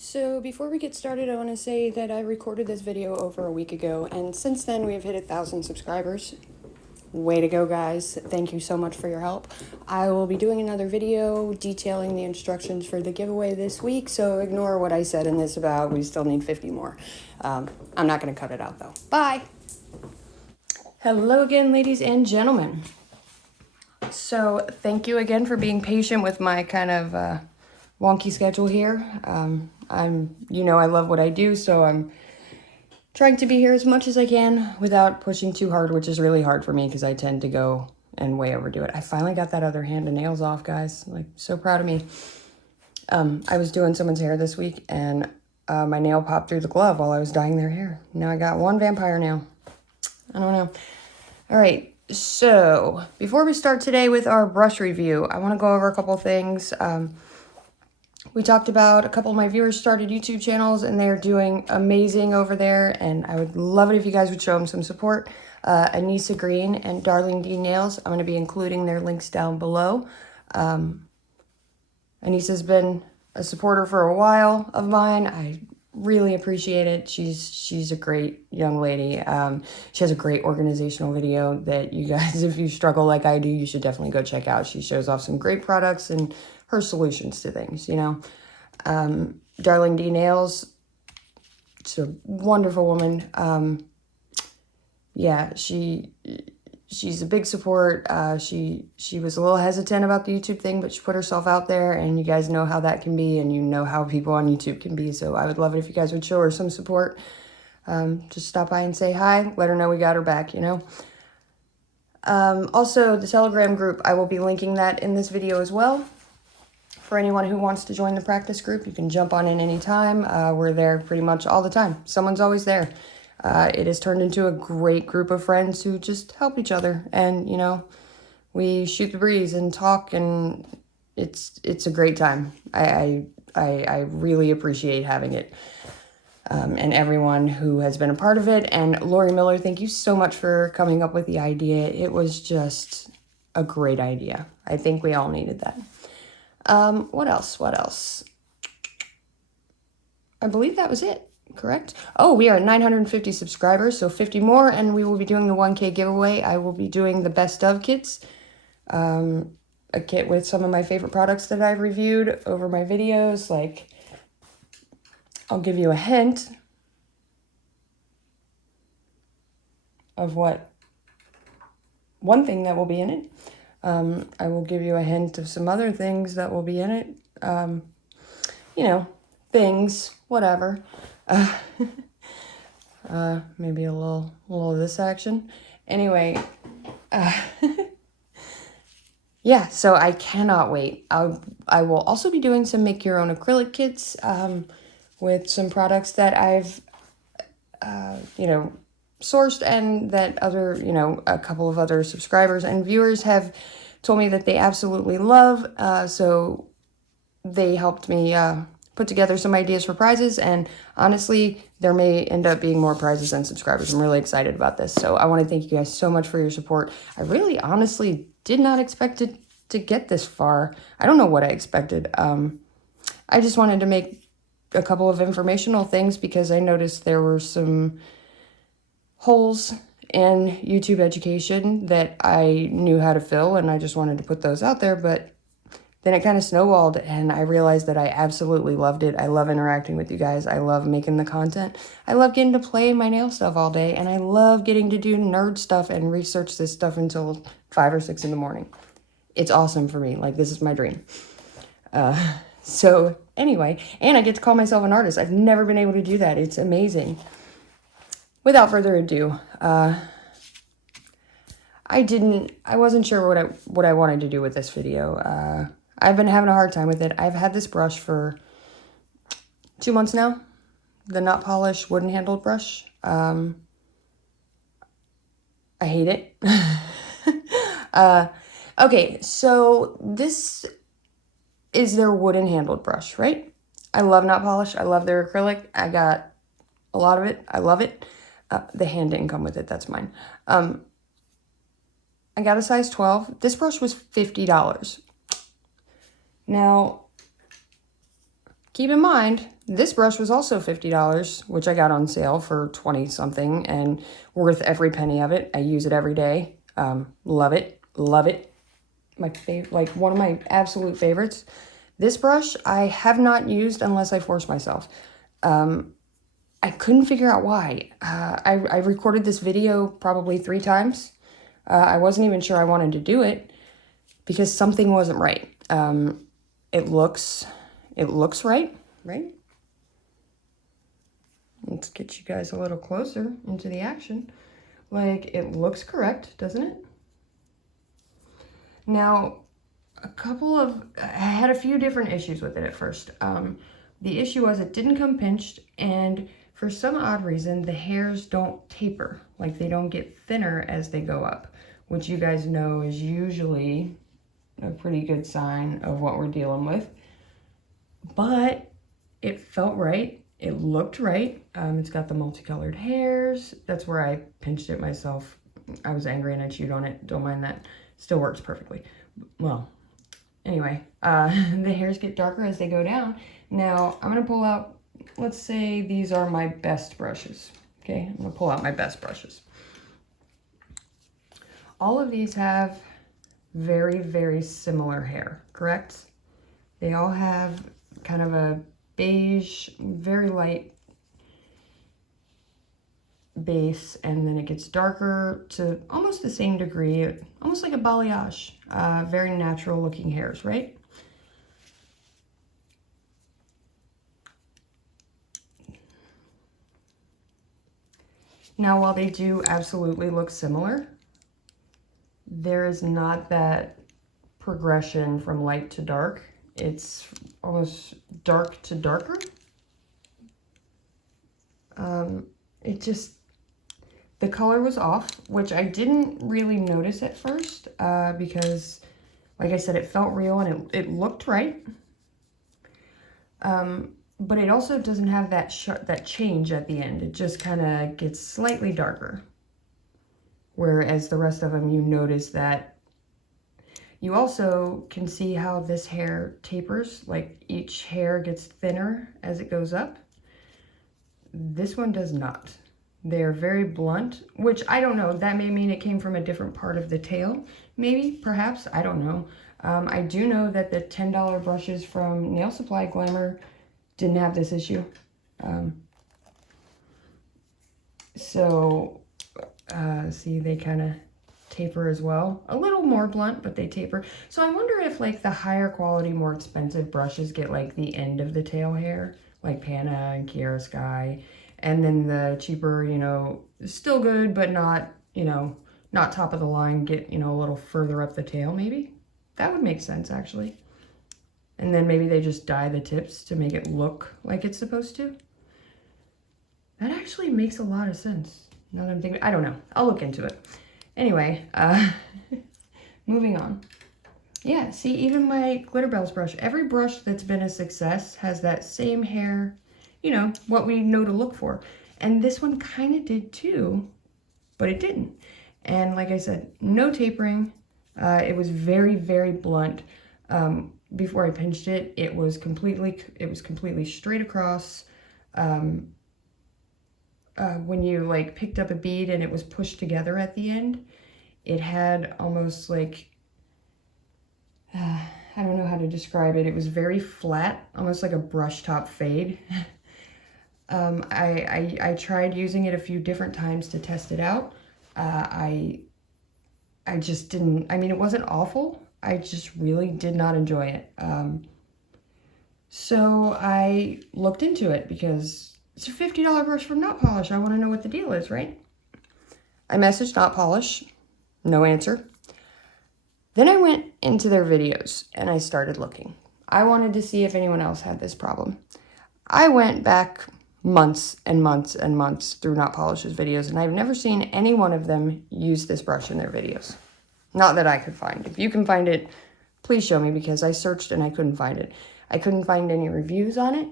So before we get started, I want to say that I recorded this video over a week ago, and since then we've hit 1,000 subscribers. Way to go, guys. Thank you so much for your help. I will be doing another video detailing the instructions for the giveaway this week, so ignore what I said in this about we still need 50 more. I'm not going to cut it out, though. Bye! Hello again, ladies and gentlemen. So thank you again for being patient with my kind of wonky schedule here. I love what I do, so I'm trying to be here as much as I can without pushing too hard, which is really hard for me because I tend to go and way overdo it. I finally got that other hand of nails off, guys. Like, so proud of me. I was doing someone's hair this week, and my nail popped through the glove while I was dyeing their hair. Now I got one vampire nail. I don't know. All right, so before we start today with our brush review, I want to go over a couple things. We talked about a couple of my viewers started YouTube channels, and they're doing amazing over there, and I would love it if you guys would show them some support. Anisa Greene and Darling D Nails, I'm going to be including their links down below. Anisa's been a supporter for a while of mine. I really appreciate it. She's a great young lady. She has a great organizational video that you guys, if you struggle like I do, you should definitely go check out. She shows off some great products and her solutions to things, you know. Darling D Nails, she's a wonderful woman. Yeah, she's a big support. She was a little hesitant about the YouTube thing, but she put herself out there, and you guys know how that can be, and you know how people on YouTube can be, so I would love it if you guys would show her some support. Just stop by and say hi, let her know we got her back, you know. Also, the Telegram group, I will be linking that in this video as well. For anyone who wants to join the practice group, you can jump on in anytime. We're there pretty much all the time. Someone's always there. It has turned into a great group of friends who just help each other. And, you know, we shoot the breeze and talk, and it's a great time. I really appreciate having it. And everyone who has been a part of it. And Lori Miller, thank you so much for coming up with the idea. It was just a great idea. I think we all needed that. What else? I believe that was it, correct? Oh, we are at 950 subscribers, so 50 more, and we will be doing the 1K giveaway. I will be doing the best of kits, a kit with some of my favorite products that I've reviewed over my videos. Like, I'll give you a hint of what one thing that will be in it. I will give you a hint of some other things that will be in it. You know, things, whatever. Maybe a little of this action. Anyway, yeah, so I cannot wait. I will also be doing some make your own acrylic kits, with some products that I've, sourced, and that other, a couple of other subscribers and viewers have told me that they absolutely love. So they helped me put together some ideas for prizes, and honestly, there may end up being more prizes than subscribers. I'm really excited about this. So I want to thank you guys so much for your support. I really honestly did not expect it to get this far. I don't know what I expected. I just wanted to make a couple of informational things because I noticed there were some holes in YouTube education that I knew how to fill, and I just wanted to put those out there. But then it kind of snowballed, and I realized that I absolutely loved it. I love interacting with you guys. I love making the content. I love getting to play my nail stuff all day, and I love getting to do nerd stuff and research this stuff until 5 or 6 in the morning. It's awesome for me. Like, this is my dream. So anyway, and I get to call myself an artist. I've never been able to do that. It's amazing. Without further ado, I wasn't sure what I wanted to do with this video. I've been having a hard time with it. I've had this brush for 2 months now. The not polished wooden handled brush. I hate it. Okay, so this is their wooden handled brush, right? I love not polished. I love their acrylic. I got a lot of it. I love it. The hand didn't come with it. That's mine. I got a size 12. This brush was $50. Now, keep in mind, this brush was also $50, which I got on sale for 20 something and worth every penny of it. I use it every day. Love it. Love it. My favorite, like one of my absolute favorites. This brush I have not used unless I force myself. I couldn't figure out why. I recorded this video probably 3 times. I wasn't even sure I wanted to do it because something wasn't right. It looks right, right? Let's get you guys a little closer into the action. Like, it looks correct, doesn't it? Now, I had a few different issues with it at first. The issue was it didn't come pinched, and for some odd reason, the hairs don't taper. Like, they don't get thinner as they go up, which you guys know is usually a pretty good sign of what we're dealing with. But it felt right. It looked right. It's got the multicolored hairs. That's where I pinched it myself. I was angry and I chewed on it. Don't mind that. Still works perfectly. Well, anyway, the hairs get darker as they go down. Now, I'm going to pull out, let's say these are my best brushes. Okay, I'm going to pull out my best brushes. All of these have very, very similar hair, correct? They all have kind of a beige, very light base, and then it gets darker to almost the same degree, almost like a balayage. Very natural looking hairs, right? Now, while they do absolutely look similar, there is not that progression from light to dark. It's almost dark to darker. The color was off, which I didn't really notice at first because, like I said, it felt real and it looked right. But it also doesn't have that change at the end. It just kind of gets slightly darker. Whereas the rest of them, you notice that. You also can see how this hair tapers, like each hair gets thinner as it goes up. This one does not. They're very blunt, which I don't know. That may mean it came from a different part of the tail. Maybe, perhaps, I don't know. I do know that the $10 brushes from Nail Supply Glamour didn't have this issue. See, they kind of taper as well. A little more blunt, but they taper. So I wonder if like the higher quality, more expensive brushes get like the end of the tail hair, like Pana and Kiara Sky. And then the cheaper, you know, still good, but not, you know, not top of the line, get, you know, a little further up the tail maybe. That would make sense actually. And then maybe they just dye the tips to make it look like it's supposed to. That actually makes a lot of sense. Now that I'm thinking, I don't know. I'll look into it. Anyway, moving on. Yeah, see, even my Glitter Bells brush, every brush that's been a success has that same hair, you know, what we know to look for. And this one kind of did too, but it didn't. And like I said, no tapering. It was very, very blunt. Before I pinched it, it was completely straight across. When you like picked up a bead and it was pushed together at the end, it had almost like, I don't know how to describe it. It was very flat, almost like a brush top fade. I tried using it a few different times to test it out. I just didn't, I mean, it wasn't awful. I just really did not enjoy it. So I looked into it because it's a $50 brush from Not Polish. I want to know what the deal is, right? I messaged Not Polish. No answer. Then I went into their videos and I started looking. I wanted to see if anyone else had this problem. I went back months and months and months through Not Polish's videos, and I've never seen any one of them use this brush in their videos. Not that I could find. If you can find it, please show me, because I searched and I couldn't find it. I couldn't find any reviews on it.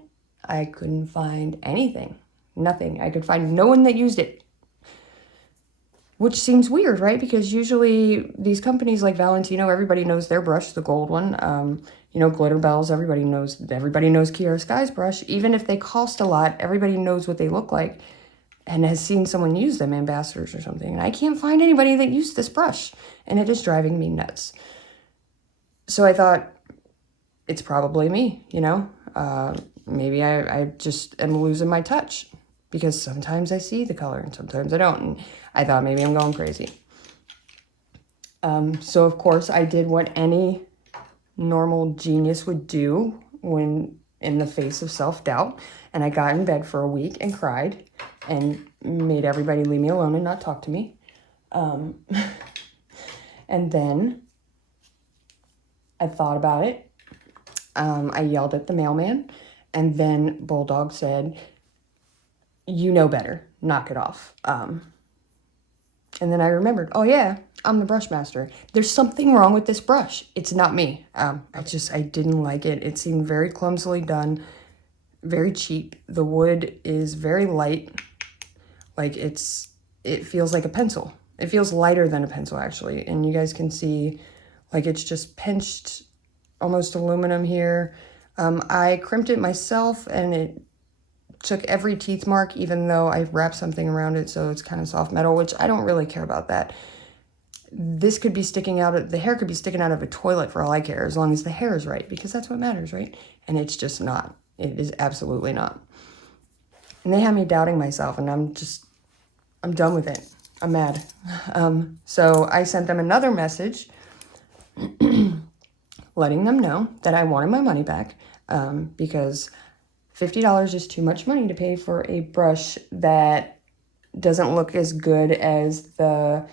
I couldn't find anything. Nothing. I could find no one that used it. which seems weird, right? Because usually these companies like Valentino, everybody knows their brush, the gold one. You know, Glitter Bells, everybody knows Kiara Sky's brush. Even if they cost a lot, everybody knows what they look like and has seen someone use them, ambassadors or something. And I can't find anybody that used this brush, and it is driving me nuts. So I thought, it's probably me, you know? Maybe I just am losing my touch, because sometimes I see the color and sometimes I don't. And I thought maybe I'm going crazy. So of course I did what any normal genius would do when in the face of self-doubt. And I got in bed for a week and cried and made everybody leave me alone and not talk to me. And then I thought about it. I yelled at the mailman, and then Bulldog said, "You know better, knock it off." And then I remembered, oh yeah, I'm the brush master. There's something wrong with this brush. It's not me. I didn't like it. It seemed very clumsily done, very cheap. The wood is very light. Like it feels like a pencil. It feels lighter than a pencil, actually. And you guys can see, like, it's just pinched, almost aluminum here. I crimped it myself, and it took every teeth mark, even though I wrapped something around it, so it's kind of soft metal, which I don't really care about that. This could be sticking out, the hair could be sticking out of a toilet for all I care, as long as the hair is right, because that's what matters, right? And it's just not. It is absolutely not. And they have me doubting myself, and I'm done with it. I'm mad. So I sent them another message letting them know that I wanted my money back, because $50 is too much money to pay for a brush that doesn't look as good as the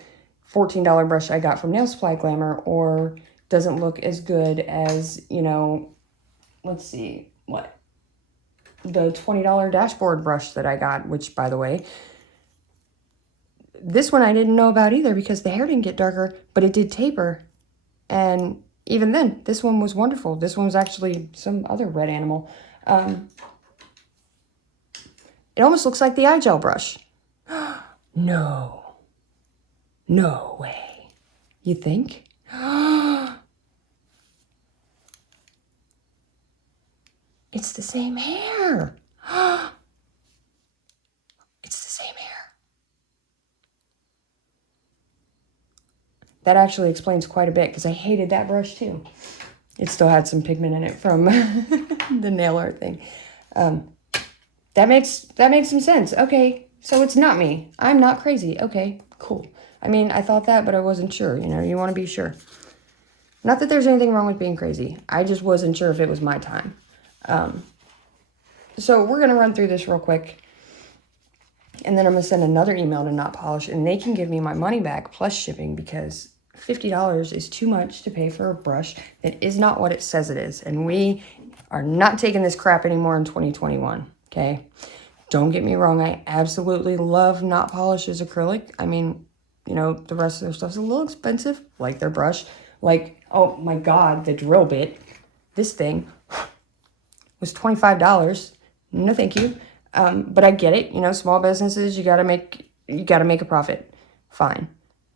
$14 brush I got from Nail Supply Glamour, or doesn't look as good as, you know, let's see, what? The $20 dashboard brush that I got, which, by the way, this one I didn't know about either, because the hair didn't get darker, but it did taper. And even then, this one was wonderful. This one was actually some other red animal. It almost looks like the eye gel brush. No. No way. You think? It's the same hair. It's the same hair. That actually explains quite a bit, because I hated that brush too. It still had some pigment in it from the nail art thing. That makes some sense. Okay, so it's not me. I'm not crazy. Okay, cool. I mean, I thought that, but I wasn't sure. You know, you want to be sure. Not that there's anything wrong with being crazy. I just wasn't sure if it was my time. So we're going to run through this real quick. And then I'm going to send another email to Not Polish, and they can give me my money back plus shipping, because $50 is too much to pay for a brush that is not what it says it is. And we are not taking this crap anymore in 2021, okay? Don't get me wrong. I absolutely love Not Polish's acrylic. I mean, you know, the rest of their stuff's a little expensive, like their brush. Like, oh my God, the drill bit. This thing was $25. No, thank you. But I get it. You know, small businesses, you gotta make a profit. Fine.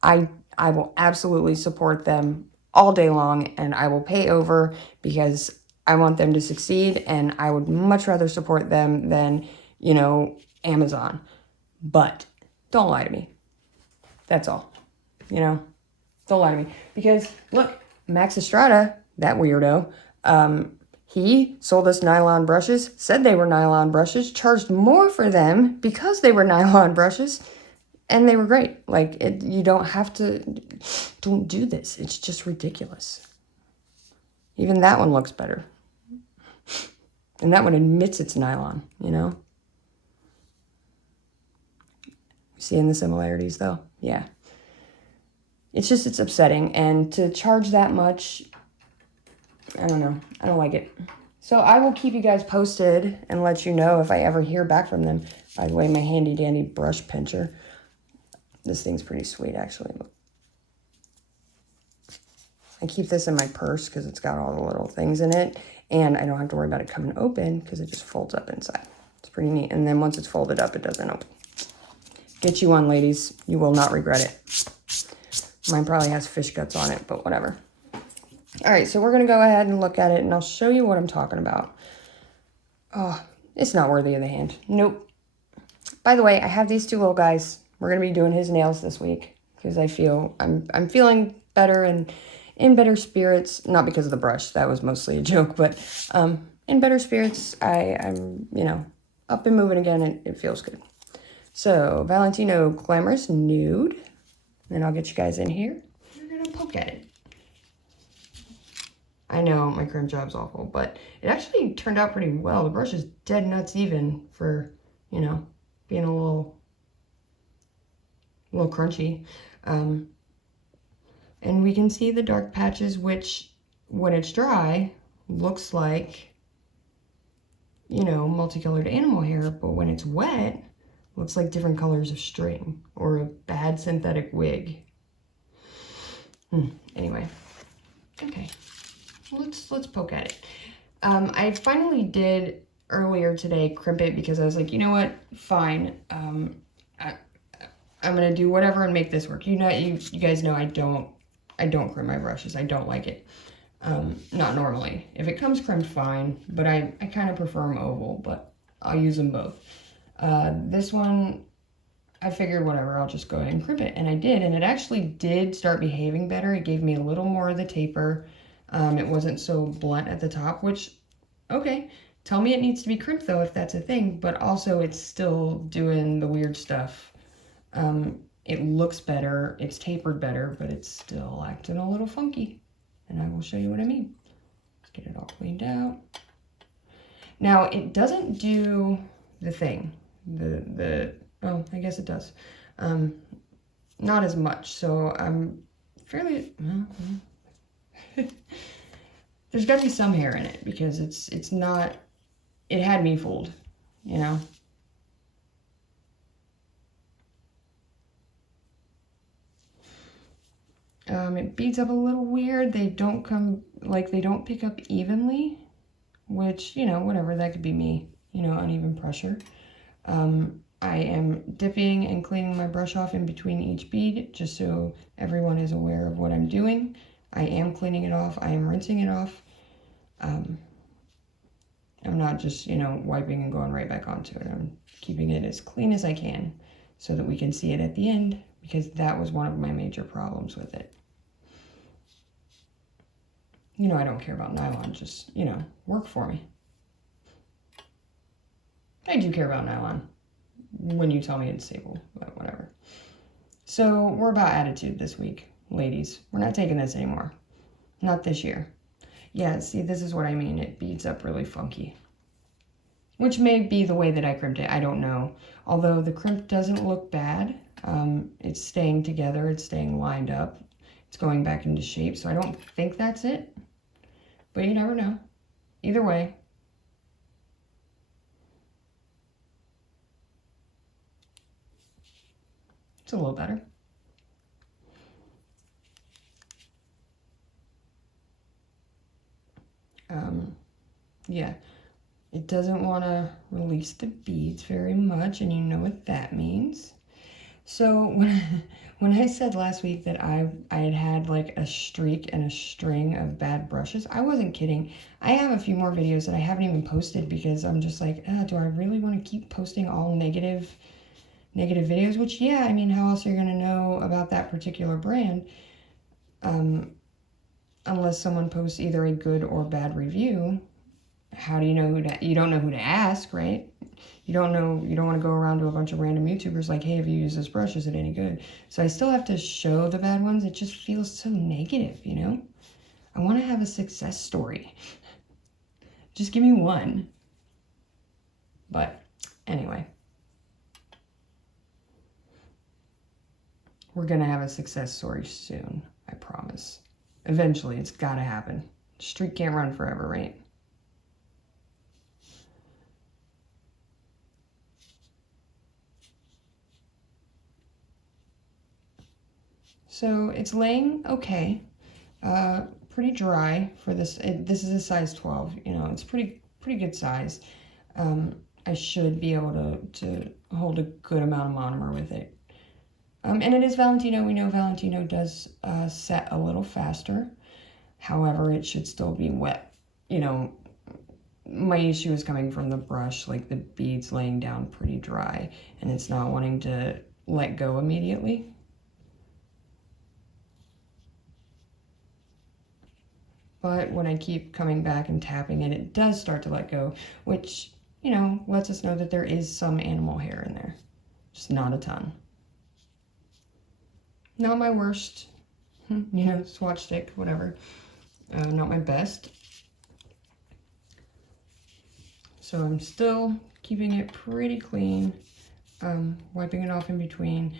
I will absolutely support them all day long, and I will pay over, because I want them to succeed, and I would much rather support them than, you know, Amazon. But don't lie to me. That's all. You know, don't lie to me. Because look, Max Estrada, that weirdo, he sold us nylon brushes, said they were nylon brushes, charged more for them because they were nylon brushes, and they were great. Like, you don't have to, don't do this. It's just ridiculous. Even that one looks better. And that one admits it's nylon, you know? Seeing the similarities, though? Yeah. It's upsetting. And to charge that much, I don't know. I don't like it. So I will keep you guys posted and let you know if I ever hear back from them. By the way, my handy dandy brush pincher. This thing's pretty sweet, actually. I keep this in my purse because it's got all the little things in it. And I don't have to worry about it coming open because it just folds up inside. It's pretty neat. And then once it's folded up, it doesn't open. Get you one, ladies. You will not regret it. Mine probably has fish guts on it, but whatever. All right, so we're going to go ahead and look at it, and I'll show you what I'm talking about. Oh, it's not worthy of the hand. Nope. By the way, I have these two little guys. We're going to be doing his nails this week because I feel I'm feeling better and in better spirits. Not because of the brush. That was mostly a joke, but in better spirits. I'm, you know, up and moving again, and it feels good. So, Valentino Glamorous Nude. Then I'll get you guys in here. We're going to poke at it. I know my crimp job's awful, but it actually turned out pretty well. The brush is dead nuts even for, you know, being a little crunchy. And we can see the dark patches, which when it's dry looks like, you know, multicolored animal hair, but when it's wet, looks like different colors of string or a bad synthetic wig. Anyway, okay, let's poke at it. I finally did earlier today crimp it because I was like, you know what, fine. I'm gonna do whatever and make this work. You know, you guys know I don't crimp my brushes. I don't like it. Not normally. If it comes crimped, fine, but I kind of prefer them oval, but I'll use them both. This one, I figured whatever, I'll just go ahead and crimp it, and I did, and it actually did start behaving better. It gave me a little more of the taper. It wasn't so blunt at the top, which, okay, tell me it needs to be crimped though if that's a thing, but also it's still doing the weird stuff. It looks better, it's tapered better, but it's still acting a little funky, and I will show you what I mean. Let's get it all cleaned out. Now, it doesn't do the thing, oh, I guess it does. Not as much, so I'm fairly, there's got to be some hair in it because it's not, it had me fooled, you know. It beads up a little weird. They don't come, like, they don't pick up evenly, which, you know, whatever, that could be me, you know, uneven pressure. I am dipping and cleaning my brush off in between each bead, just so everyone is aware of what I'm doing. I am cleaning it off. I am rinsing it off. I'm not just, you know, wiping and going right back onto it. I'm keeping it as clean as I can so that we can see it at the end, because that was one of my major problems with it. You know, I don't care about nylon, just, you know, work for me. I do care about nylon when you tell me it's stable, but whatever. So we're about attitude this week, ladies. We're not taking this anymore. Not this year. Yeah, see, this is what I mean. It beads up really funky. Which may be the way that I crimped it. I don't know. Although the crimp doesn't look bad. It's staying together. It's staying lined up. It's going back into shape. So I don't think that's it. But you never know. Either way. It's a little better. Yeah, it doesn't want to release the beads very much, and you know what that means. So when I said last week that I had like a streak and a string of bad brushes, I wasn't kidding. I have a few more videos that I haven't even posted because I'm just like, do I really want to keep posting all negative videos? Which, yeah, I mean, how else are you going to know about that particular brand? Unless someone posts either a good or bad review. How do you know you don't know who to ask, right? You don't want to go around to a bunch of random YouTubers like, hey, have you used this brush? Is it any good? So I still have to show the bad ones. It just feels so negative, you know? I want to have a success story. Just give me one. But anyway. We're going to have a success story soon, I promise. Eventually, it's got to happen. Streak can't run forever, right? So it's laying okay, pretty dry for this. This is a size 12, you know, it's pretty good size. I should be able to hold a good amount of monomer with it. And it is Valentino. We know Valentino does set a little faster. However, it should still be wet. You know, my issue is coming from the brush, like the beads laying down pretty dry, and it's not wanting to let go immediately. But when I keep coming back and tapping it, it does start to let go, which, you know, lets us know that there is some animal hair in there. Just not a ton. Not my worst, you know, swatch stick, whatever. Not my best. So I'm still keeping it pretty clean, wiping it off in between.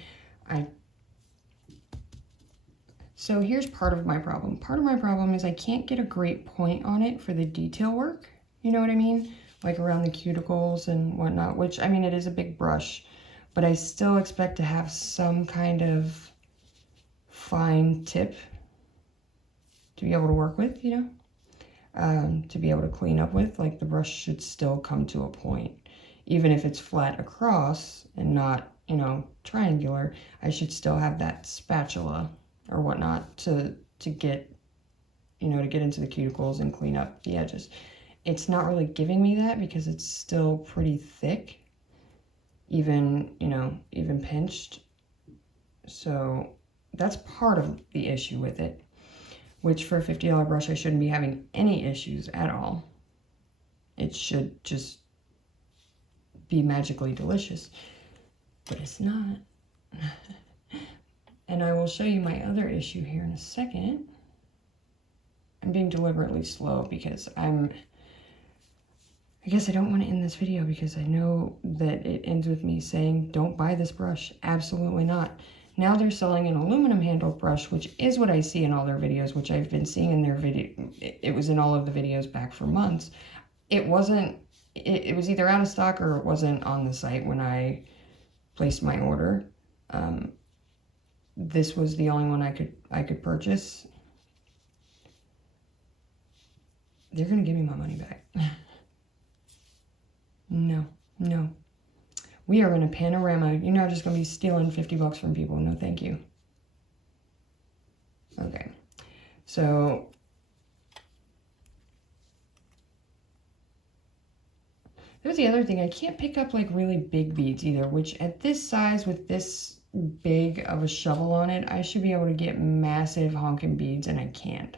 So here's part of my problem. Part of my problem is I can't get a great point on it for the detail work. You know what I mean? Like around the cuticles and whatnot, which, I mean, it is a big brush, but I still expect to have some kind of fine tip to be able to work with, you know? To be able to clean up with. Like the brush should still come to a point. Even if it's flat across and not, you know, triangular, I should still have that spatula or whatnot to get, you know, to get into the cuticles and clean up the edges. It's not really giving me that because it's still pretty thick, even, you know, even pinched. So that's part of the issue with it, which for a $50 brush, I shouldn't be having any issues at all. It should just be magically delicious, but it's not. And I will show you my other issue here in a second. I'm being deliberately slow because I guess I don't want to end this video because I know that it ends with me saying, don't buy this brush. Absolutely not. Now they're selling an aluminum handled brush, which is what I see in all their videos, which I've been seeing in their video. It was in all of the videos back for months. It wasn't, it was either out of stock or it wasn't on the site when I placed my order. This was the only one I could purchase. They're gonna give me my money back. No. We are in a panorama. You're not just gonna be stealing 50 bucks from people. No, thank you. Okay, so there's the other thing. I can't pick up like really big beads either, which at this size with this big of a shovel on it, I should be able to get massive honking beads, and I can't.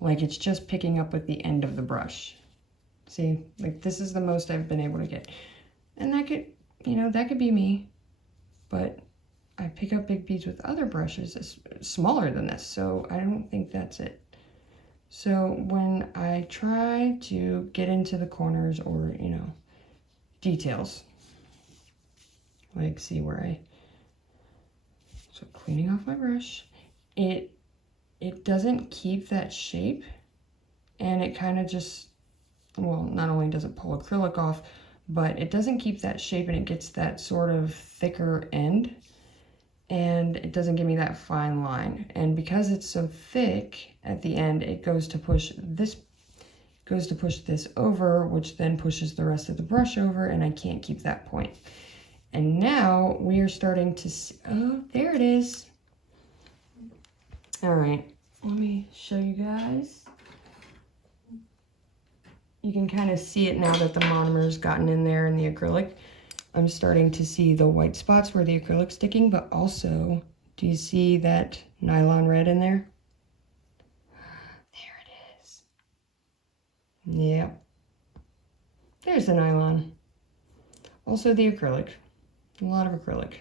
Like it's just picking up with the end of the brush. See, like this is the most I've been able to get. And that could, you know, that could be me, but I pick up big beads with other brushes smaller than this, so I don't think that's it. So when I try to get into the corners or, you know, details, like see where so cleaning off my brush, it doesn't keep that shape, and it kind of just, well, not only does it pull acrylic off, but it doesn't keep that shape, and it gets that sort of thicker end, and it doesn't give me that fine line. And because it's so thick at the end, it goes to push this over, which then pushes the rest of the brush over, and I can't keep that point. And now we are starting to see, oh, there it is. All right, let me show you guys. You can kind of see it now that the monomer's gotten in there in the acrylic. I'm starting to see the white spots where the acrylic's sticking, but also, do you see that nylon red in there? There it is. Yep. There's the nylon. Also the acrylic. A lot of acrylic.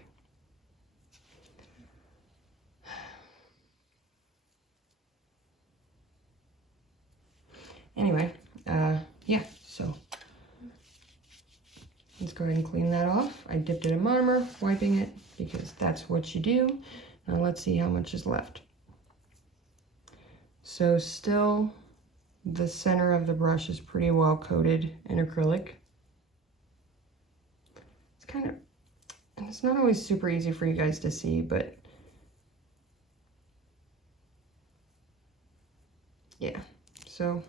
Anyway, yeah, so let's go ahead and clean that off. I dipped it in monomer, wiping it because that's what you do. Now let's see how much is left. So still the center of the brush is pretty well coated in acrylic. It's kind of, and it's not always super easy for you guys to see, but yeah, so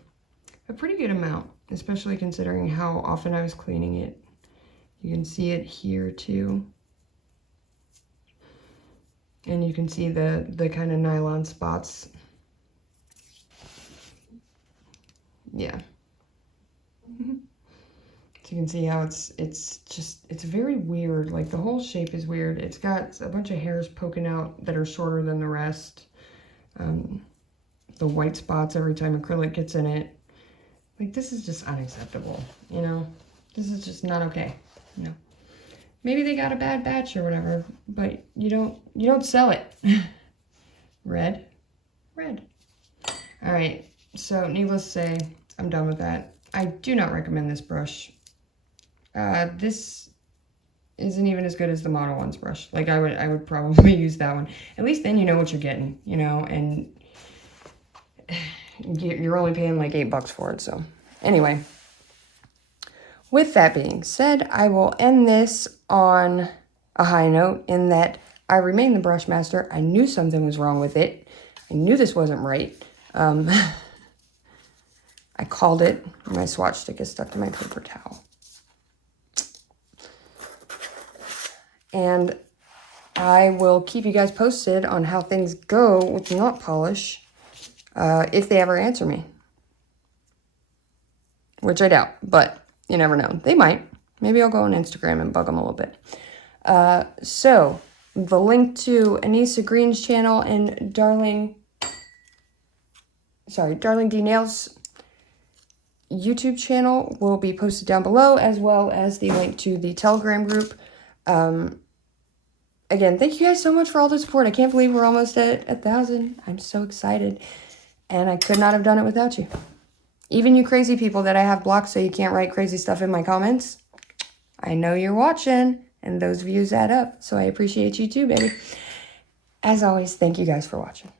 a pretty good amount, especially considering how often I was cleaning it. You can see it here too. And you can see the kind of nylon spots. Yeah. So you can see how it's very weird. Like the whole shape is weird. It's got a bunch of hairs poking out that are shorter than the rest. The white spots every time acrylic gets in it. Like, this is just unacceptable, you know? This is just not okay, you know? Maybe they got a bad batch or whatever, but you don't sell it. Red. All right, so needless to say, I'm done with that. I do not recommend this brush. This isn't even as good as the Mono Ones brush. Like, I would probably use that one. At least then you know what you're getting, you know, and you're only paying like $8 for it. So anyway, with that being said, I will end this on a high note in that I remain the brush master. I knew something was wrong with it. I knew this wasn't right. I called it. My swatch stick is stuck to my paper towel. And I will keep you guys posted on how things go with the nail polish if they ever answer me. Which I doubt, but you never know. They might. Maybe I'll go on Instagram and bug them a little bit. So, the link to Anisa Greene's channel and Darling D Nails YouTube channel will be posted down below, as well as the link to the Telegram group. Again, thank you guys so much for all the support. I can't believe we're almost at 1,000. I'm so excited. And I could not have done it without you. Even you crazy people that I have blocked so you can't write crazy stuff in my comments. I know you're watching, and those views add up. So I appreciate you too, baby. As always, thank you guys for watching.